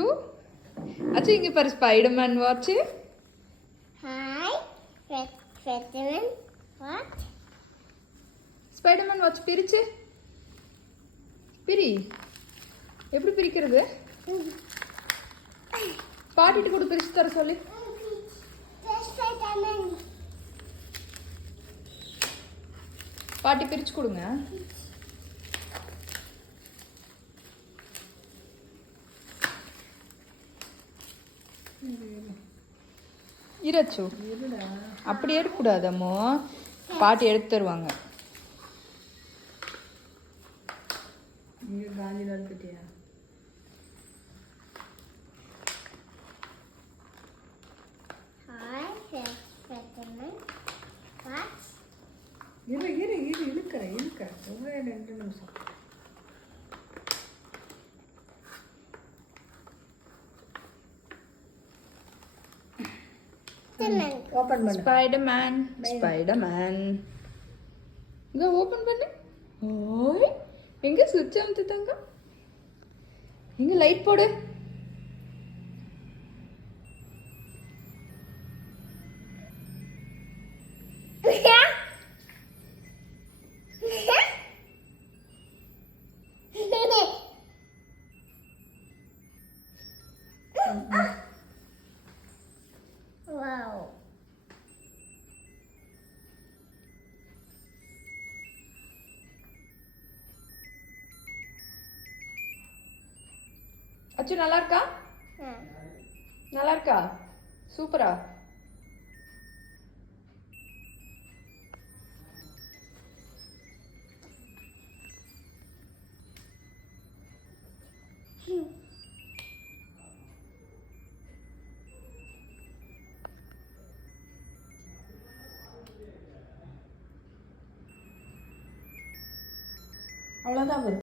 அச்சு அச்சு இங்க பாரு Spiderman watch. Hi Spiderman watch. Spiderman watch பிரிச்சு பிரி. எப்படி பிரிக்கிறது? பாட்டிட்டு கூட பிரிச்சு தர சொல்லி. பாட்டி பிரிச்சு கொடுங்க. இரச்சு அப்படி எடுக்கக்கூடாதம்மோ, பாட்டி எடுத்து தருவாங்க. இழுக்கிறேன் ஒரே 2 நிமிஷம். ஓபன் பண்ணு. ஸ்பைடர்மேன் ஸ்பைடர்மேன் இங்க ஓபன் பண்ணு. ஓய் எங்க சுவிட்ச் அமுத்துதாங்க? எங்க லைட் போடு. Wow. அச்சு நல்லா இருக்கா? நல்லா இருக்கா? சூப்பரா. அவ்வளோதான் வரும்.